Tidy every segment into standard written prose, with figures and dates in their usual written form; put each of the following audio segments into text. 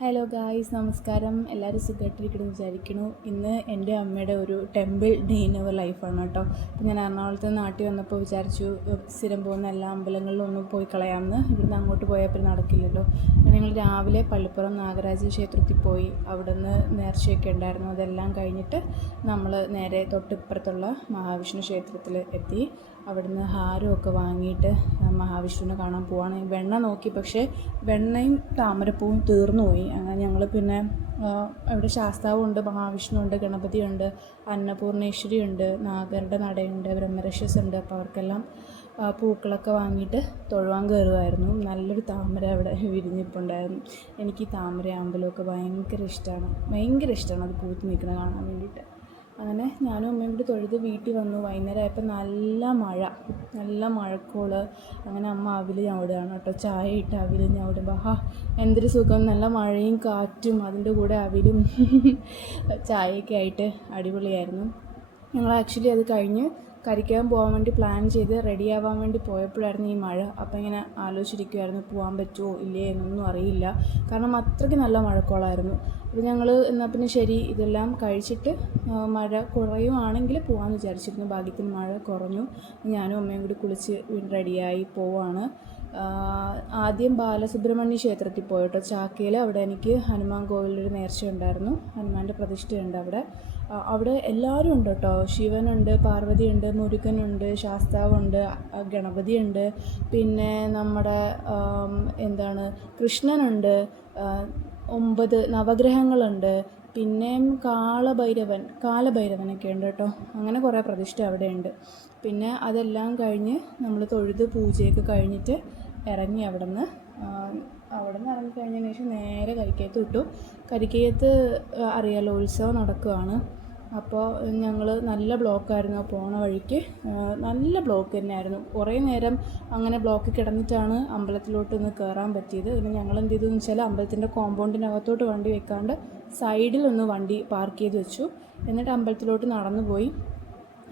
Hello guys, നമസ്കാരം. എല്ലാവരും സുഖമായിട്ടിരിക്കണം വിചാരിക്കുന്നു. ഇന്ന് എൻ്റെ അമ്മയുടെ ഒരു ടെമ്പിൾ ഡേ ഇൻ അവർ ലൈഫാണ് കേട്ടോ. അപ്പോൾ ഞാൻ എറണാകുളത്ത് നാട്ടിൽ വന്നപ്പോൾ വിചാരിച്ചു സ്ഥിരം പോകുന്ന എല്ലാ അമ്പലങ്ങളിലും ഒന്ന് പോയി കളയാമെന്ന്. ഇവിടുന്ന് അങ്ങോട്ട് പോയപ്പോൾ നടക്കില്ലല്ലോ. ഞങ്ങൾ രാവിലെ പള്ളിപ്പുറം നാഗരാജ ക്ഷേത്രത്തിൽ പോയി. അവിടെ നിന്ന് നേർച്ചയൊക്കെ ഉണ്ടായിരുന്നു. അതെല്ലാം കഴിഞ്ഞിട്ട് നമ്മൾ നേരെ തൊട്ടിപ്പുറത്തുള്ള മഹാവിഷ്ണു ക്ഷേത്രത്തിൽ എത്തി. അവിടുന്ന് ഹാരമൊക്കെ വാങ്ങിയിട്ട് മഹാവിഷ്ണുവിനെ കാണാൻ പോവാണ്. വെണ്ണ നോക്കി, പക്ഷേ വെണ്ണയും താമരപ്പൂവും തീർന്നു പോയി. അങ്ങനെ ഞങ്ങൾ പിന്നെ അവിടെ ശാസ്താവുണ്ട്, മഹാവിഷ്ണുവുണ്ട്, ഗണപതിയുണ്ട്, അന്നപൂർണേശ്വരി ഉണ്ട്, നാഗരുടെ നടയുണ്ട്, ബ്രഹ്മരക്ഷസ് ഉണ്ട്. അപ്പോൾ അവർക്കെല്ലാം പൂക്കളൊക്കെ വാങ്ങിയിട്ട് തൊഴുവാൻ കയറുമായിരുന്നു. നല്ലൊരു താമര അവിടെ വിരിഞ്ഞിപ്പുണ്ടായിരുന്നു. എനിക്ക് ഈ താമര അമ്പലമൊക്കെ ഭയങ്കര ഇഷ്ടമാണ് അത് പൂത്ത് നിൽക്കുന്നത് കാണാൻ വേണ്ടിയിട്ട്. അങ്ങനെ ഞാനും അമ്മയും കൂടി തൊഴുത് വീട്ടിൽ വന്നു. വൈകുന്നേരം ആയപ്പോൾ നല്ല മഴക്കോള്. അങ്ങനെ അമ്മ അവിൽ ഞവിടുകയാണ് കേട്ടോ. ചായ ഇട്ട് അവിൽ ഞവിടുമ്പോൾ എന്തൊരു സുഖം! നല്ല മഴയും കാറ്റും അതിൻ്റെ കൂടെ അവിലും ചായയൊക്കെ ആയിട്ട് അടിപൊളിയായിരുന്നു. ഞങ്ങൾ ആക്ച്വലി അത് കഴിഞ്ഞ് കരിക്കാൻ പോകാൻ വേണ്ടി പ്ലാൻ ചെയ്ത് റെഡിയാവാൻ വേണ്ടി പോയപ്പോഴായിരുന്നു ഈ മഴ. അപ്പോൾ ഇങ്ങനെ ആലോചിച്ചിരിക്കുമായിരുന്നു, പോകാൻ പറ്റുമോ ഇല്ലേ എന്നൊന്നും അറിയില്ല. കാരണം അത്രയ്ക്ക് നല്ല മഴക്കോളായിരുന്നു. അപ്പോൾ ഞങ്ങൾ എന്നാൽ പിന്നെ ശരി, ഇതെല്ലാം കഴിച്ചിട്ട് മഴ കുറയുവാണെങ്കിൽ പോകാമെന്ന് വിചാരിച്ചിരുന്നു. ഭാഗ്യത്തിന് മഴ കുറഞ്ഞു. ഞാനും അമ്മയും കൂടി കുളിച്ച് റെഡിയായി പോവാണ്. ആദ്യം ബാലസുബ്രഹ്മണ്യ ക്ഷേത്രത്തിൽ പോയിട്ടോ, ചാക്കയിൽ. അവിടെ എനിക്ക് ഹനുമാൻ കോവിലൊരു നേർച്ച ഉണ്ടായിരുന്നു. ഹനുമാൻ്റെ പ്രതിഷ്ഠയുണ്ട് അവിടെ എല്ലാവരും ഉണ്ട് കേട്ടോ. ശിവനുണ്ട്, പാർവതിയുണ്ട്, മുരുകനുണ്ട്, ശാസ്താവുണ്ട്, ഗണപതിയുണ്ട്, പിന്നെ നമ്മുടെ കൃഷ്ണനുണ്ട്, 9 നവഗ്രഹങ്ങളുണ്ട്, പിന്നെയും കാലഭൈരവനൊക്കെ ഉണ്ട് കേട്ടോ. അങ്ങനെ കുറേ പ്രതിഷ്ഠ അവിടെയുണ്ട്. പിന്നെ അതെല്ലാം കഴിഞ്ഞ് നമ്മൾ തൊഴുത് പൂജയൊക്കെ കഴിഞ്ഞിട്ട് ഇറങ്ങി. അവിടെ നിന്ന് ഇറങ്ങിക്കഴിഞ്ഞതിന് ശേഷം നേരെ കരിക്കയത്ത് വിട്ടു. കരിക്കയത്ത് അറിയാലോ, ഉത്സവം നടക്കുകയാണ്. അപ്പോൾ ഞങ്ങൾ നല്ല ബ്ലോക്കായിരുന്നു. പോണ വഴിക്ക് നല്ല ബ്ലോക്ക് തന്നെയായിരുന്നു. കുറേ നേരം അങ്ങനെ ബ്ലോക്കിൽ കിടന്നിട്ടാണ് അമ്പലത്തിലോട്ടൊന്ന് കയറാൻ പറ്റിയത്. പിന്നെ ഞങ്ങൾ എന്ത് ചെയ്തതെന്ന് വെച്ചാൽ അമ്പലത്തിൻ്റെ കോമ്പൗണ്ടിനകത്തോട്ട് വണ്ടി വെക്കാണ്ട് സൈഡിലൊന്ന് വണ്ടി പാർക്ക് ചെയ്ത് വെച്ചു. എന്നിട്ട് അമ്പലത്തിലോട്ട് നടന്നു പോയി.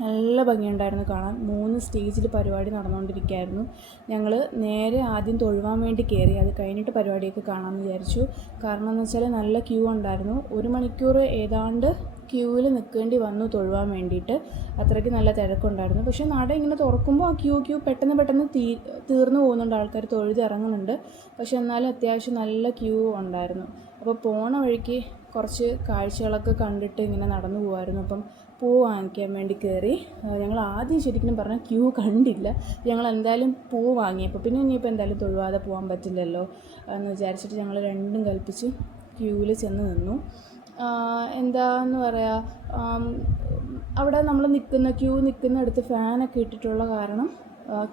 നല്ല ഭംഗിയുണ്ടായിരുന്നു കാണാൻ. 3 സ്റ്റേജിൽ പരിപാടി നടന്നുകൊണ്ടിരിക്കുകയായിരുന്നു. ഞങ്ങൾ നേരെ ആദ്യം തൊഴുവാൻ വേണ്ടി കയറി. അത് കഴിഞ്ഞിട്ട് പരിപാടിയൊക്കെ കാണാമെന്ന് വിചാരിച്ചു. കാരണം എന്ന് വെച്ചാൽ നല്ല ക്യൂ ഉണ്ടായിരുന്നു. 1 മണിക്കൂർ ഏതാണ്ട് ക്യൂവിൽ നിൽക്കേണ്ടി വന്നു തൊഴുവാൻ വേണ്ടിയിട്ട്. അത്രയ്ക്ക് നല്ല തിരക്കുണ്ടായിരുന്നു. പക്ഷേ നട ഇങ്ങനെ തുറക്കുമ്പോൾ ആ ക്യൂ പെട്ടെന്ന് തീർന്നു പോകുന്നുണ്ട്. ആൾക്കാർ തൊഴുത് ഇറങ്ങുന്നുണ്ട്. പക്ഷേ എന്നാലും അത്യാവശ്യം നല്ല ക്യൂ ഉണ്ടായിരുന്നു. അപ്പോൾ പോണ വഴിക്ക് കുറച്ച് കാഴ്ചകളൊക്കെ കണ്ടിട്ട് ഇങ്ങനെ നടന്നു പോകുമായിരുന്നു. അപ്പം പൂ വാങ്ങിക്കാൻ വേണ്ടി കയറി. ഞങ്ങൾ ആദ്യം ശരിക്കും പറഞ്ഞാൽ ക്യൂ കണ്ടില്ല. ഞങ്ങൾ എന്തായാലും പൂ വാങ്ങിയപ്പോൾ പിന്നെ ഇനിയിപ്പോൾ എന്തായാലും തൊഴുവാതെ പോകാൻ പറ്റില്ലല്ലോ എന്ന് വിചാരിച്ചിട്ട് ഞങ്ങൾ രണ്ടും കൽപ്പിച്ച് ക്യൂവിൽ ചെന്ന് നിന്നു. എന്താന്ന് പറയുക, അവിടെ നമ്മൾ ക്യൂ നിൽക്കുന്നിടത്ത് ഫാനൊക്കെ ഇട്ടിട്ടുള്ള കാരണം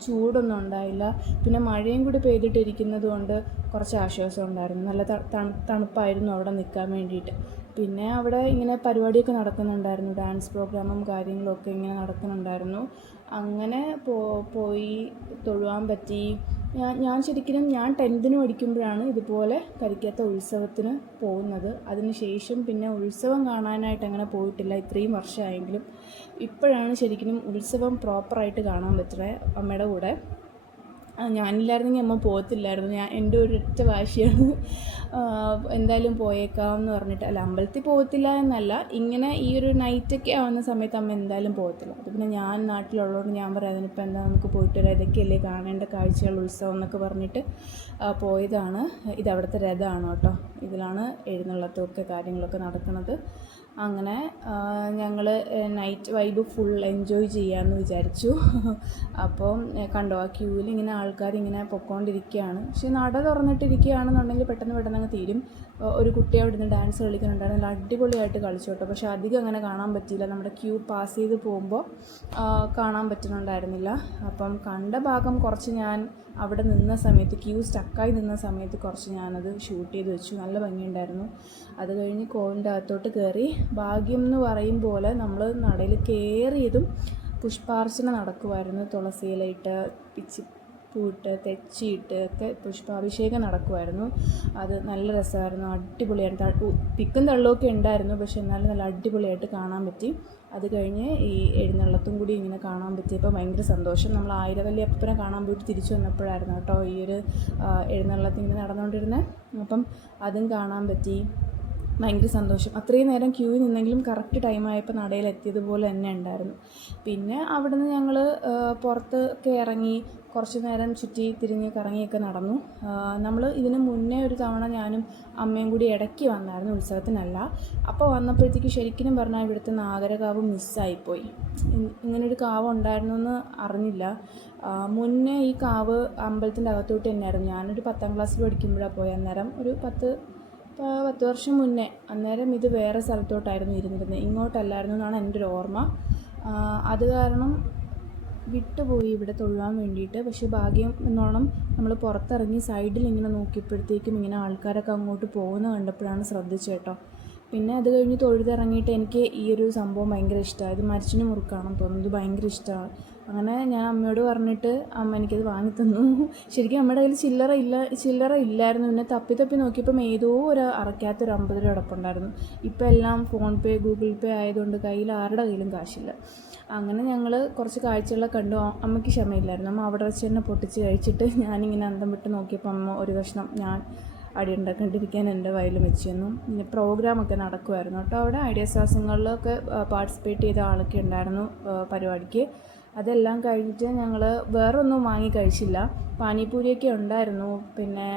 ചൂടൊന്നും ഉണ്ടായില്ല. പിന്നെ മഴയും കൂടി പെയ്തിട്ടിരിക്കുന്നത് കൊണ്ട് കുറച്ച് ആശ്വാസം ഉണ്ടായിരുന്നു. നല്ല തണുപ്പായിരുന്നു അവിടെ നിൽക്കാൻ വേണ്ടിയിട്ട്. പിന്നെ അവിടെ ഇങ്ങനെ പരിപാടിയൊക്കെ നടക്കുന്നുണ്ടായിരുന്നു. ഡാൻസ് പ്രോഗ്രാമും കാര്യങ്ങളൊക്കെ ഇങ്ങനെ നടക്കുന്നുണ്ടായിരുന്നു. അങ്ങനെ പോയി തൊഴുവാൻ പറ്റി. ഞാൻ 10th പഠിക്കുമ്പോഴാണ് ഇതുപോലെ കരിക്കത്ത ഉത്സവത്തിന് പോകുന്നത്. അതിന് ശേഷം പിന്നെ ഉത്സവം കാണാനായിട്ട് അങ്ങനെ പോയിട്ടില്ല. ഇത്രയും വർഷമായെങ്കിലും ഇപ്പോഴാണ് ശരിക്കും ഉത്സവം പ്രോപ്പറായിട്ട് കാണാൻ പറ്റുന്നത് അമ്മയുടെ കൂടെ. ഞാനില്ലായിരുന്നെങ്കിൽ അമ്മ പോകത്തില്ലായിരുന്നു. എൻ്റെ ഒരൊറ്റ വാശിയാണ് എന്തായാലും പോയേക്കാം എന്ന് പറഞ്ഞിട്ട്. അല്ല, അമ്പലത്തിൽ പോകത്തില്ല എന്നല്ല, ഇങ്ങനെ ഈ ഒരു നൈറ്റൊക്കെ ആവുന്ന സമയത്ത് അമ്മ എന്തായാലും പോകത്തില്ല. അത് പിന്നെ ഞാൻ നാട്ടിലുള്ളതുകൊണ്ട് ഞാൻ പറയാം, അതിനിപ്പോൾ എന്താ, നമുക്ക് പോയിട്ട് വരാം, ഇതൊക്കെയല്ലേ കാണേണ്ട കാഴ്ചകൾ, ഉത്സവം എന്നൊക്കെ പറഞ്ഞിട്ട് പോയതാണ്. ഇതവിടുത്തെ രഥമാണ് കേട്ടോ. ഇതിലാണ് എഴുന്നള്ളത്തൊക്കെ കാര്യങ്ങളൊക്കെ നടക്കുന്നത്. അങ്ങനെ ഞങ്ങൾ നൈറ്റ് വൈബ് ഫുൾ എൻജോയ് ചെയ്യാമെന്ന് വിചാരിച്ചു. അപ്പോൾ കണ്ടോ, ആ ക്യൂവിൽ ഇങ്ങനെ ആൾക്കാരിങ്ങനെ പൊയ്ക്കൊണ്ടിരിക്കുകയാണ്. പക്ഷേ നട തുറന്നിട്ടിരിക്കുകയാണെന്നുണ്ടെങ്കിൽ പെട്ടെന്ന് അങ്ങ് തീരും. ഒരു കുട്ടി അവിടെ നിന്ന് ഡാൻസ് കളിക്കുന്നുണ്ടായിരുന്നു. നല്ല അടിപൊളിയായിട്ട് കളിച്ചു കേട്ടോ. പക്ഷേ അധികം അങ്ങനെ കാണാൻ പറ്റിയില്ല. നമ്മുടെ ക്യൂ പാസ് ചെയ്ത് പോകുമ്പോൾ കാണാൻ പറ്റുന്നുണ്ടായിരുന്നില്ല. അപ്പം കണ്ട ഭാഗം കുറച്ച് ഞാൻ അവിടെ നിന്ന സമയത്ത്, ക്യൂ സ്റ്റക്കായി നിന്ന സമയത്ത് കുറച്ച് ഞാനത് ഷൂട്ട് ചെയ്ത് വെച്ചു. നല്ല ഭംഗിയുണ്ടായിരുന്നു. അത് കഴിഞ്ഞ് കോവിലിൻ്റെ അകത്തോട്ട് കയറി. ഭാഗ്യം എന്ന് പറയും പോലെ നമ്മൾ നടയിൽ കയറിയതും പുഷ്പാർച്ചന നടക്കുമായിരുന്നു. തുളസിയിലയിട്ട് പൂട്ട് തെച്ചിയിട്ട് ഒക്കെ പുഷ്പാഭിഷേകം നടക്കുമായിരുന്നു. അത് നല്ല രസമായിരുന്നു, അടിപൊളിയായിരുന്നു. പിക്കും തള്ളുമൊക്കെ ഉണ്ടായിരുന്നു, പക്ഷെ എന്നാലും നല്ല അടിപൊളിയായിട്ട് കാണാൻ പറ്റി. അത് കഴിഞ്ഞ് ഈ എഴുന്നള്ളത്തും കൂടി ഇങ്ങനെ കാണാൻ പറ്റിയപ്പോൾ ഭയങ്കര സന്തോഷം. നമ്മൾ ആയിരവല്ലി അപ്പനെ കാണാൻ പോയിട്ട് തിരിച്ചു വന്നപ്പോഴായിരുന്നു കേട്ടോ ഈ ഒരു എഴുന്നള്ളത്ത് ഇങ്ങനെ നടന്നുകൊണ്ടിരുന്നത്. അപ്പം അതും കാണാൻ പറ്റി, ഭയങ്കര സന്തോഷം. അത്രയും നേരം ക്യൂ നിന്നെങ്കിലും കറക്റ്റ് ടൈമായപ്പോൾ നടയിലെത്തിയതുപോലെ തന്നെ ഉണ്ടായിരുന്നു. പിന്നെ അവിടെ നിന്ന് ഞങ്ങൾ പുറത്തൊക്കെ ഇറങ്ങി കുറച്ച് നേരം ചുറ്റി തിരിഞ്ഞ് കറങ്ങിയൊക്കെ നടന്നു. നമ്മൾ ഇതിന് മുന്നേ ഒരു തവണ ഞാനും അമ്മയും കൂടി ഇടയ്ക്ക് വന്നായിരുന്നു, ഉത്സവത്തിനല്ല. അപ്പോൾ വന്നപ്പോഴത്തേക്ക് ശരിക്കും പറഞ്ഞാൽ ഇവിടുത്തെ നാഗരകാവ് മിസ്സായിപ്പോയി. ഇങ്ങനൊരു കാവ് ഉണ്ടായിരുന്നു എന്ന് അറിഞ്ഞില്ല. മുന്നേ ഈ കാവ് അമ്പലത്തിൻ്റെ അകത്തോട്ട് തന്നെയായിരുന്നു. ഞാനൊരു 10ാം ക്ലാസ്സിൽ പഠിക്കുമ്പോഴാണ് പോയി. അന്നേരം ഒരു 10 വർഷം മുന്നേ. അന്നേരം ഇത് വേറെ സ്ഥലത്തോട്ടായിരുന്നു ഇരുന്നിരുന്നത്, ഇങ്ങോട്ടല്ലായിരുന്നു എന്നാണ് എൻ്റെ ഒരു ഓർമ്മ. അത് കാരണം വിട്ടുപോയി ഇവിടെ തൊഴുവാൻ വേണ്ടിയിട്ട്. പക്ഷേ ഭാഗ്യം എന്നോണം നമ്മൾ പുറത്തിറങ്ങി സൈഡിൽ ഇങ്ങനെ നോക്കിയപ്പോഴത്തേക്കും ഇങ്ങനെ ആൾക്കാരൊക്കെ അങ്ങോട്ട് പോകുന്നത് കണ്ടപ്പോഴാണ് ശ്രദ്ധിച്ചത് കേട്ടോ. പിന്നെ അത് കഴിഞ്ഞ് തൊഴുതിറങ്ങിയിട്ട് എനിക്ക് ഈ ഒരു സംഭവം ഭയങ്കര ഇഷ്ടമായി. ഇത് മരിച്ചിന് മുറുക്കാണെന്ന് തോന്നുന്നു, ഇത് ഭയങ്കര ഇഷ്ടമാണ്. അങ്ങനെ ഞാൻ അമ്മയോട് പറഞ്ഞിട്ട് അമ്മ എനിക്കത് വാങ്ങിത്തന്നു. ശരിക്കും അമ്മയുടെ കയ്യിൽ ചില്ലറ ഇല്ലായിരുന്നു. പിന്നെ തപ്പി നോക്കിയപ്പം ഏതോ ഒരു അറയ്ക്കാത്തൊരു 50 രൂപ കിടപ്പുണ്ടായിരുന്നു. ഇപ്പം എല്ലാം ഫോൺ പേ ഗൂഗിൾ പേ ആയതുകൊണ്ട് ആരുടെ കയ്യിലും കാശില്ല. അങ്ങനെ ഞങ്ങൾ കുറച്ച് കാഴ്ചകളൊക്കെ കണ്ടു. അമ്മയ്ക്ക് ക്ഷമയില്ലായിരുന്നു. അമ്മ അവിടെ വെച്ച് തന്നെ പൊട്ടിച്ച് കഴിച്ചിട്ട് ഞാനിങ്ങനെ അന്തം വിട്ട് നോക്കിയപ്പോൾ അമ്മ ഒരു കഷ്ണം ഞാൻ അടി ഉണ്ടാക്കേണ്ടിരിക്കാൻ എൻ്റെ വയലിൽ വെച്ച് തന്നു. പിന്നെ പ്രോഗ്രാമൊക്കെ നടക്കുമായിരുന്നു കേട്ടോ അവിടെ. ഐഡിയ ശ്വാസങ്ങളിലൊക്കെ പാർട്ടിസിപ്പേറ്റ് ചെയ്ത ആളൊക്കെ ഉണ്ടായിരുന്നു പരിപാടിക്ക്. അതെല്ലാം കഴിഞ്ഞിട്ട് ഞങ്ങൾ വേറൊന്നും വാങ്ങി കഴിച്ചില്ല. പാനിപൂരിയൊക്കെ ഉണ്ടായിരുന്നു, പിന്നെ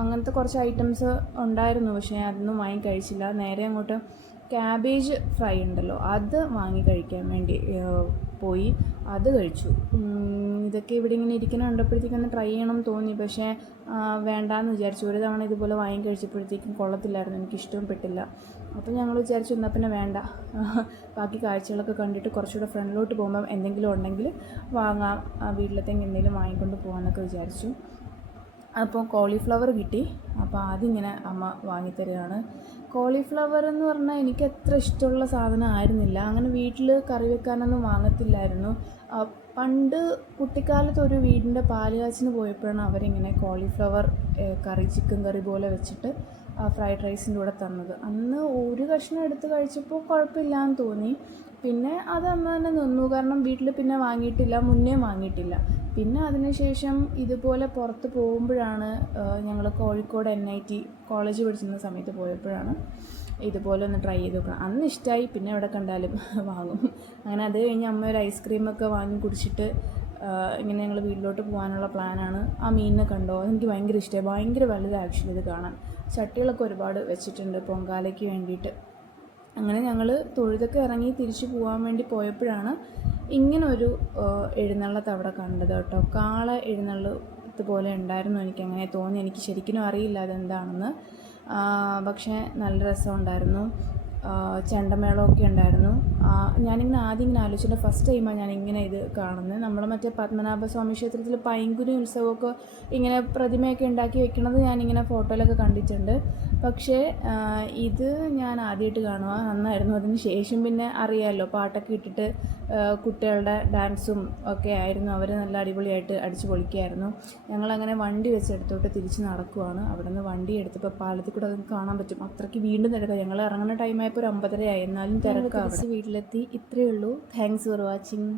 അങ്ങനത്തെ കുറച്ച് ഐറ്റംസ് ഉണ്ടായിരുന്നു, പക്ഷേ അതൊന്നും വാങ്ങി കഴിച്ചില്ല. നേരെ അങ്ങോട്ട് ക്യാബേജ് ഫ്രൈ ഉണ്ടല്ലോ, അത് വാങ്ങി കഴിക്കാൻ വേണ്ടി പോയി. അത് കഴിച്ചു. ഇതൊക്കെ ഇവിടെ ഇങ്ങനെ ഇരിക്കുന്ന കണ്ടപ്പോഴത്തേക്കൊന്ന് ട്രൈ ചെയ്യണം തോന്നി, പക്ഷേ വേണ്ടാന്ന് വിചാരിച്ചു. ഒരു തവണ ഇതുപോലെ വാങ്ങി കഴിച്ചപ്പോഴത്തേക്കും കൊള്ളത്തില്ലായിരുന്നു, എനിക്ക് ഇഷ്ടപ്പെട്ടില്ല. അപ്പോൾ ഞങ്ങൾ വിചാരിച്ചു എന്നാൽ പിന്നെ വേണ്ട, ബാക്കി കാഴ്ചകളൊക്കെ കണ്ടിട്ട് കുറച്ചുകൂടെ ഫ്രണ്ടിലോട്ട് പോകുമ്പം എന്തെങ്കിലും ഉണ്ടെങ്കിൽ വാങ്ങാം, വീട്ടിലത്തേക്ക് എന്തെങ്കിലും വാങ്ങിക്കൊണ്ട് പോകാമെന്നൊക്കെ വിചാരിച്ചു. അപ്പോൾ കോളിഫ്ലവർ കിട്ടി. അപ്പോൾ അതിങ്ങനെ അമ്മ വാങ്ങിത്തരികയാണ്. കോളിഫ്ലവർ എന്ന് പറഞ്ഞാൽ എനിക്ക് അത്ര ഇഷ്ടമുള്ള സാധനം ആയിരുന്നില്ല. അങ്ങനെ വീട്ടിൽ കറി വെക്കാനൊന്നും വാങ്ങത്തില്ലായിരുന്നു. പണ്ട് കുട്ടിക്കാലത്ത് ഒരു വീടിൻ്റെ പാലുകാച്ചിന് പോയപ്പോഴാണ് അവരിങ്ങനെ കോളിഫ്ലവർ കറി, ചിക്കൻ കറി പോലെ വെച്ചിട്ട് ഫ്രൈഡ് റൈസിൻ്റെ കൂടെ തന്നത്. അന്ന് ഒരു കഷ്ണം എടുത്ത് കഴിച്ചപ്പോൾ കുഴപ്പമില്ലാന്ന് തോന്നി. പിന്നെ അത് അന്ന് തന്നെ നിന്നു, കാരണം വീട്ടിൽ പിന്നെ വാങ്ങിയിട്ടില്ല, മുന്നേ വാങ്ങിയിട്ടില്ല. പിന്നെ അതിനുശേഷം ഇതുപോലെ പുറത്ത് പോകുമ്പോഴാണ് ഞങ്ങൾ കോഴിക്കോട് NIT കോളേജ് പഠിച്ചിരുന്ന സമയത്ത് പോയപ്പോഴാണ് ഇതുപോലെ ഒന്ന് ട്രൈ ചെയ്ത് നോക്കണം. അന്ന് ഇഷ്ടമായി, പിന്നെ എവിടെ കണ്ടാലും വാങ്ങും. അങ്ങനെ അത് കഴിഞ്ഞ് അമ്മ ഒരു ഐസ്ക്രീമൊക്കെ വാങ്ങി കുടിച്ചിട്ട് ഇങ്ങനെ ഞങ്ങൾ വീട്ടിലോട്ട് പോകാനുള്ള പ്ലാനാണ്. ആ മീനിനെ കണ്ടോ, എനിക്ക് ഭയങ്കര ഇഷ്ടമായി. ഭയങ്കര വലുതാണ് ആക്ച്വലി ഇത് കാണാൻ. ചട്ടികളൊക്കെ ഒരുപാട് വെച്ചിട്ടുണ്ട് പൊങ്കാലയ്ക്ക് വേണ്ടിയിട്ട്. അങ്ങനെ ഞങ്ങൾ തൊഴുതൊക്കെ ഇറങ്ങി തിരിച്ചു പോകാൻ വേണ്ടി പോയപ്പോഴാണ് ഇങ്ങനൊരു എഴുന്നള്ളത്ത് അവിടെ കണ്ടത് കേട്ടോ. കാള എഴുന്നള്ളത്ത് പോലെ ഉണ്ടായിരുന്നു, എനിക്കങ്ങനെ തോന്നി. എനിക്ക് ശരിക്കും അറിയില്ല അതെന്താണെന്ന്, പക്ഷേ നല്ല രസമുണ്ടായിരുന്നു. ചെണ്ടമേളമൊക്കെ ഉണ്ടായിരുന്നു. ഞാനിങ്ങനെ ആദ്യം ഇങ്ങനെ ആലോചിച്ചിട്ട് ഫസ്റ്റ് ടൈമാണ് ഞാനിങ്ങനെ ഇത് കാണുന്നത്. നമ്മൾ മറ്റേ പത്മനാഭസ്വാമി ക്ഷേത്രത്തിൽ പൈങ്കുനി ഉത്സവമൊക്കെ ഇങ്ങനെ പ്രതിമയൊക്കെ ഉണ്ടാക്കി വെക്കണത് ഞാനിങ്ങനെ ഫോട്ടോയിലൊക്കെ കണ്ടിട്ടുണ്ട്. പക്ഷേ ഇത് ഞാൻ ആദ്യമായിട്ട് കാണുക. നന്നായിരുന്നു. അതിന് ശേഷം പിന്നെ അറിയാമല്ലോ, പാട്ടൊക്കെ ഇട്ടിട്ട് കുട്ടികളുടെ ഡാൻസും ഒക്കെ ആയിരുന്നു. അവർ നല്ല അടിപൊളിയായിട്ട് അടിച്ചു പൊളിക്കുകയായിരുന്നു. ഞങ്ങളങ്ങനെ വണ്ടി വെച്ചെടുത്തോട്ട് തിരിച്ച് നടക്കുവാണ്. അവിടെ നിന്ന് വണ്ടി എടുത്തപ്പോൾ പാലത്തിൽ കൂടെ അത് കാണാൻ പറ്റും. അത്രയ്ക്ക് വീണ്ടും തിരക്കാണ്. ഞങ്ങൾ ഇറങ്ങുന്ന ടൈമായപ്പോൾ ഒരു 9:30 ആയി, എന്നാലും തിരക്കാണ്. വീട്ടിലെത്തി. ഇത്രയേ ഉള്ളൂ. Thanks for watching.